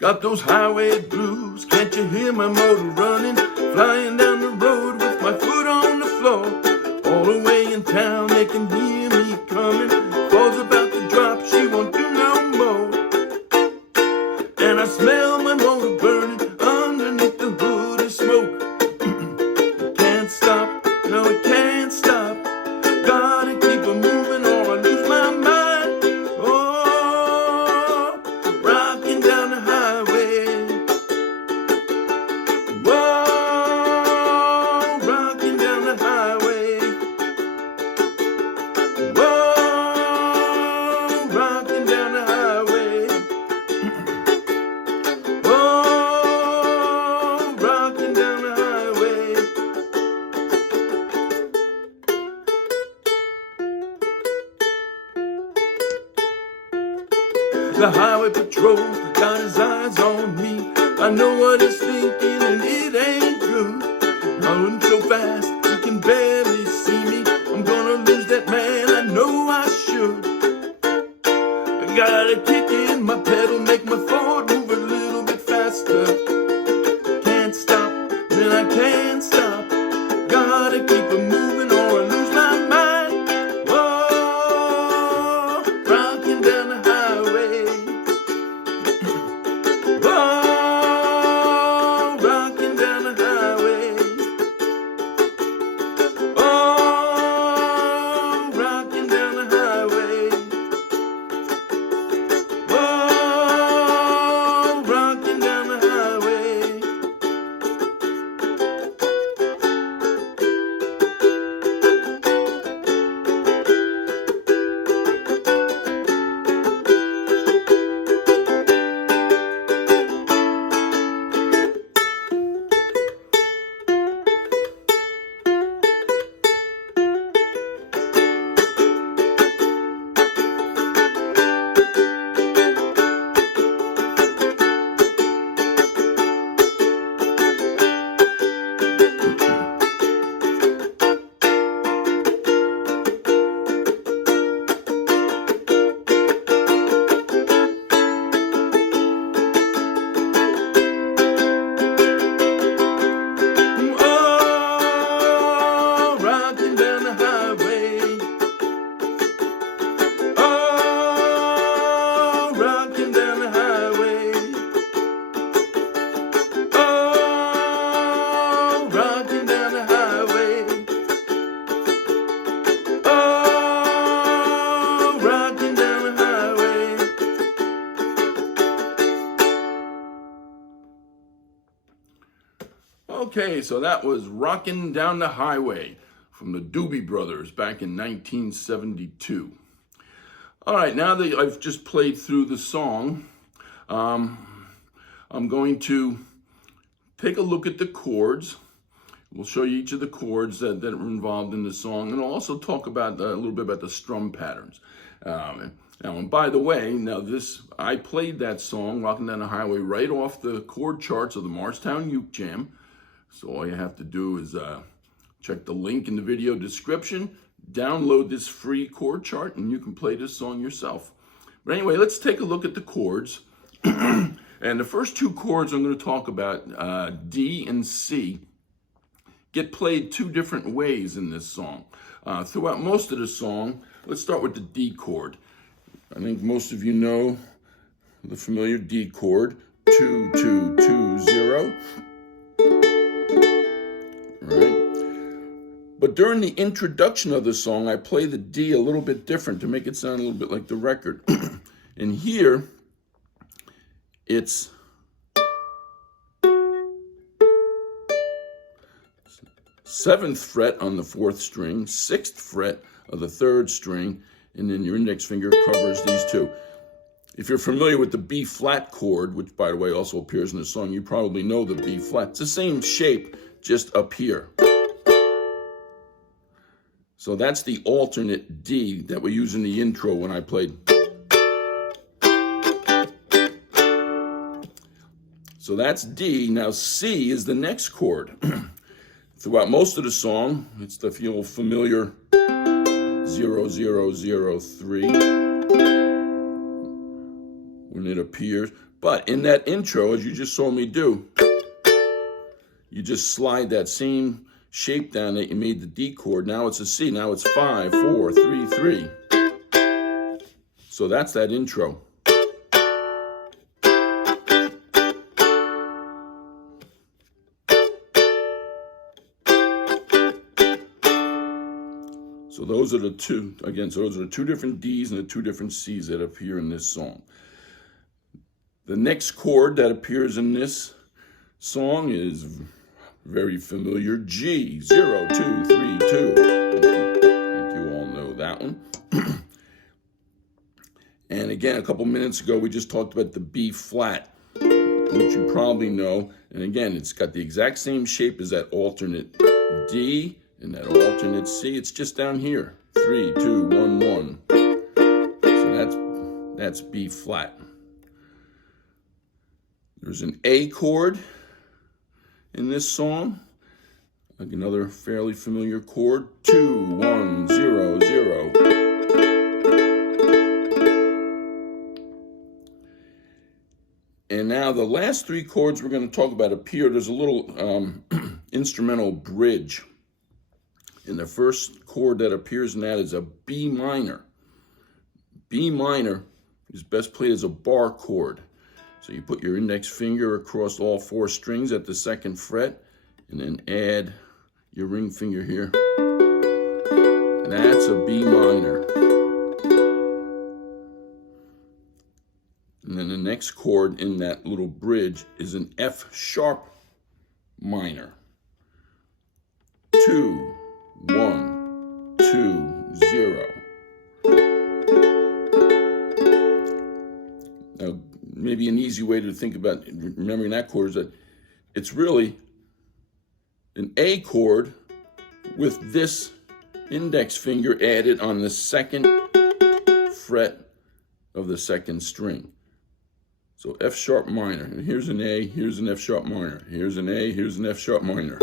Got those highway blues, can't you hear my motor running? Flying down the road with my foot on the floor. All the way in town, they can hear me coming. Ball's about to drop, she won't do no more. And I smell my motor burning underneath the hood of smoke. It can't stop, no it can't stop. Gotta keep it moving or I lose my mind. Oh, rocking down the highway. Whoa, rocking down the highway. Whoa, rocking down the highway. Whoa, rocking down the highway. The highway patrol got his eyes on me. I know what he's thinking and it ain't true. Running so fast he can barely see me. I'm gonna lose that man, I know I should. I got a kick in my pedal, make my Ford move a little bit faster. Can't stop, then I can't stop. Gotta keep it moving or I lose my mind. Whoa, rocking down the highway. Whoa, rocking down the highway. Oh, rocking down the highway. Whoa, rocking down the highway. Oh, rocking down the highway. Oh, rocking down the highway. Oh, rocking down the highway. Oh, rocking down the highway. Okay, so that was Rockin' Down the Highway from the Doobie Brothers back in 1972. All right, now that I've just played through the song, I'm going to take a look at the chords. We'll show you each of the chords that are involved in the song, and I'll also talk about a little bit about the strum patterns. Now, and by the way, I played that song, Rockin' Down the Highway, right off the chord charts of the Morristown Uke Jam. So all you have to do is check the link in the video description, download this free chord chart, and you can play this song yourself. But anyway, let's take a look at the chords. And the first two chords I'm going to talk about, D and C, get played two different ways in this song. Throughout most of the song, let's start with the D chord. I think most of you know the familiar D chord, 2, 2, 2, 0. Right? But during the introduction of the song, I play the D a little bit different to make it sound a little bit like the record. And here, it's 7th fret on the 4th string, 6th fret of the 3rd string, and then your index finger covers these two. If you're familiar with the B flat chord, which by the way also appears in the song, you probably know the B flat. It's the same shape, just up here. So that's the alternate D that we use in the intro when I played. So that's D. Now C is the next chord. Throughout most of the song, it's the familiar 0, 0, 0, 3. when it appears. But in that intro, as you just saw me do, you just slide that same shape down that you made the D chord. Now it's a C. Now it's 5, 4, 3, 3. So that's that intro. So those are the two, again, so those are the two different Ds and the two different Cs that appear in this song. The next chord that appears in this song is very familiar, G, 0, 2, 3, 2. I think you all know that one. And again, a couple minutes ago, we just talked about the B flat, which you probably know. And again, it's got the exact same shape as that alternate D and that alternate C. It's just down here, 3, 2, 1, 1. So that's B flat. There's an A chord in this song, like another fairly familiar chord, 2, 1, 0, 0. And now the last three chords we're going to talk about appear. There's a little instrumental bridge. And the first chord that appears in that is a B minor. B minor is best played as a bar chord. So you put your index finger across all four strings at the second fret, and then add your ring finger here. And that's a B minor. And then the next chord in that little bridge is an F sharp minor. 2, 1, 2, 0. Now, maybe an easy way to think about remembering that chord is that it's really an A chord with this index finger added on the second fret of the second string. So F sharp minor. And here's an A, here's an F sharp minor. Here's an A, here's an F sharp minor.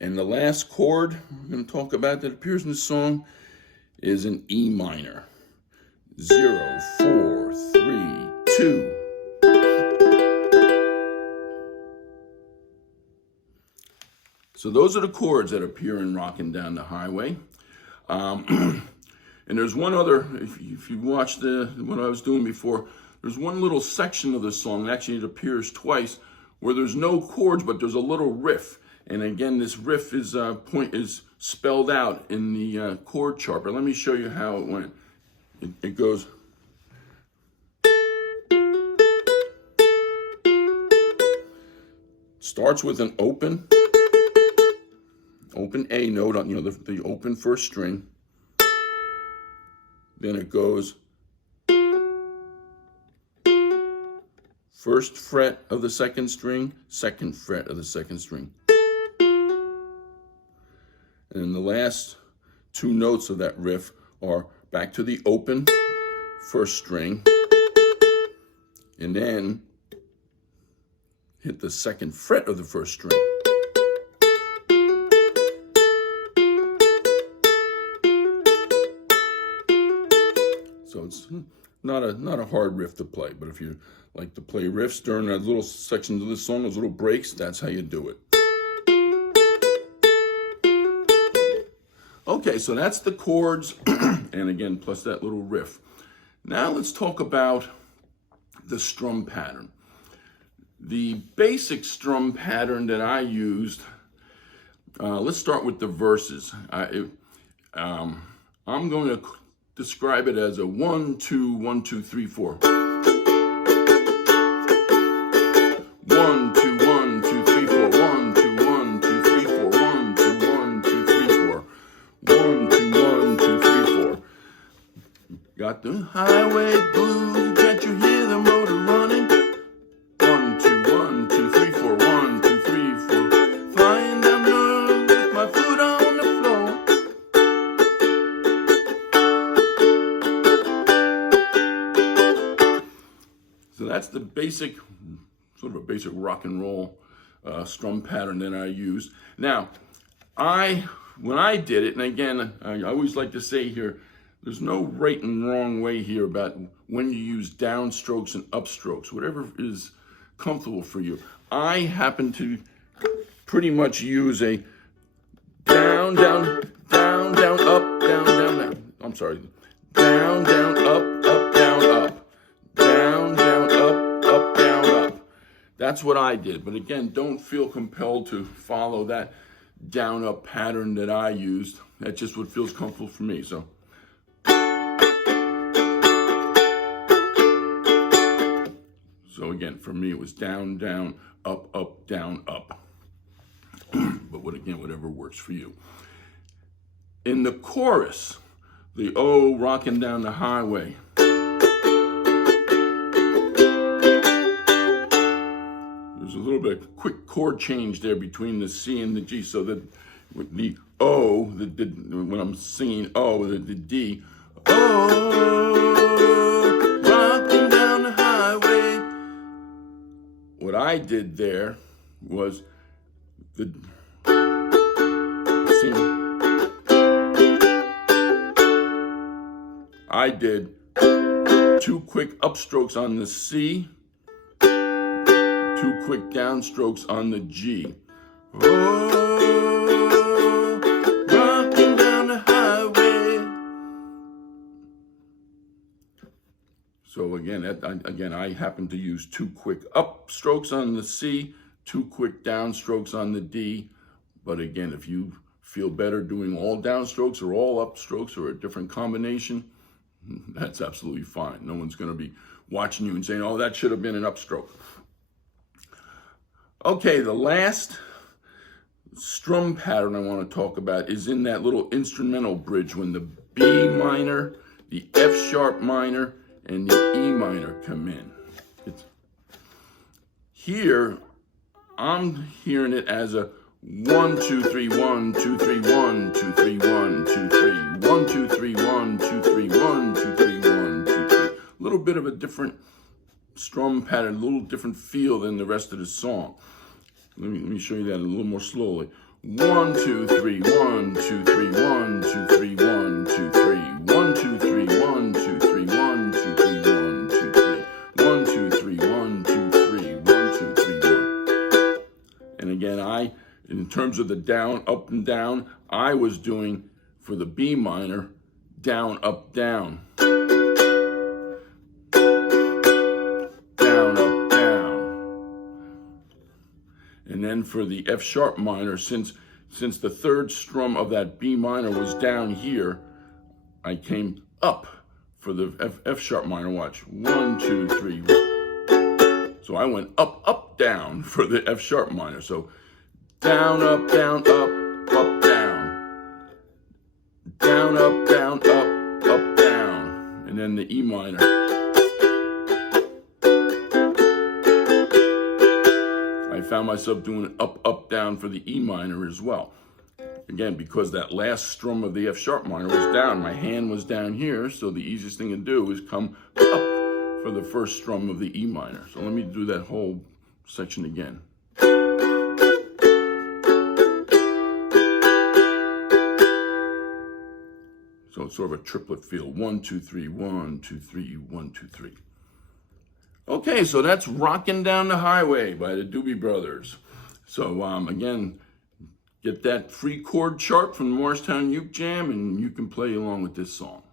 And the last chord we're going to talk about that appears in the song is an E minor. 0, 4, 3, 2. So those are the chords that appear in Rockin' Down the Highway. And there's one other, if you watched what I was doing before, there's one little section of the song, actually it appears twice, where there's no chords, but there's a little riff. And again, this riff is spelled out in the chord chart. But let me show you how it went. It goes. Starts with an open A note on the open first string. Then it goes first fret of the second string, second fret of the second string. And the last two notes of that riff are back to the open first string, and then hit the second fret of the first string. So it's not a hard riff to play, but if you like to play riffs during the little sections of the song, those little breaks, that's how you do it. Okay, so that's the chords, and again, plus that little riff. Now let's talk about the strum pattern. The basic strum pattern that I used, let's start with the verses. I'm going to describe it as a 1, 2, 1, 2, 3, 4. 1, 2, 1, 2, 3, 4. 1, 2, 1, 2, 3, 4. 1, 2, 1, 2, 3, 4. 1, 2, 1, 2, 3, 4. Got the highway blues, can't you hear the motor running? 1, 2, 1, 2, 3, 4. 1, 2, 3, 4. Flying down the road with my foot on the floor. So that's the basic, sort of a basic rock and roll strum pattern that I use. Now, when I did it, and again, I always like to say here, There's no right and wrong way here about when you use downstrokes and upstrokes, whatever is comfortable for you. I happen to pretty much use a down, down, down, down, up, down, down, down. I'm sorry. Down, down, up, down, up. Down, down, up, down, up. That's what I did. But again, don't feel compelled to follow that down, up pattern that I used. That's just what feels comfortable for me. So again, for me, it was down, down, up, down, up. But whatever works for you. In the chorus, the "Oh, Rockin' Down the Highway," there's a little bit of quick chord change there between the C and the G, so that with the O, when I'm singing O, the D, oh, rockin' down the highway. What I did there was I did 2 quick upstrokes on the C, 2 quick downstrokes on the G. Oh, rocking down the highway. So again, I happen to use 2 quick upstrokes on the C, 2 quick downstrokes on the D. But again, if you feel better doing all downstrokes or all upstrokes or a different combination, that's absolutely fine. No one's going to be watching you and saying, oh, that should have been an upstroke. Okay, the last strum pattern I want to talk about is in that little instrumental bridge when the B minor, the F sharp minor, and the E minor come in. Here, I'm hearing it as a 1, 2, 3, 1, 2, 3, 1, 2, 3, 1, 2, 3, 1, 2, 3, 1, 2, 3, 1, 2, 3, 1, 2, 3. A little bit of a different strum pattern, a little different feel than the rest of the song. Let me show you that a little more slowly. 1, 2, 3, 1, 2, 3, 1, 2, 3, 1, 2, 3, 1, 2, 3, 1, 2, 3, 1, 2, 3, 1, 2, 3, 1, 2, 3, 1, 2, 3, 1, 2, 3, 1. And again, in terms of the down, up, and down, I was doing, for the B minor, down, up, down. Down, up, down. And then for the F sharp minor, since the third strum of that B minor was down here, I came up for the F sharp minor. Watch. 1, 2, 3. So I went up, up, down for the F sharp minor. So down, up, down, up, down. Down, up, down, up, down. And then the E minor. I found myself doing up, down for the E minor as well. Again, because that last strum of the F sharp minor was down, my hand was down here, so the easiest thing to do is come up for the first strum of the E minor. So let me do that whole section again. So it's sort of a triplet feel. 1, 2, 3, 1, 2, 3, 1, 2, 3. Okay, so that's Rockin' Down the Highway by the Doobie Brothers. So again, get that free chord chart from the Morristown Uke Jam and you can play along with this song.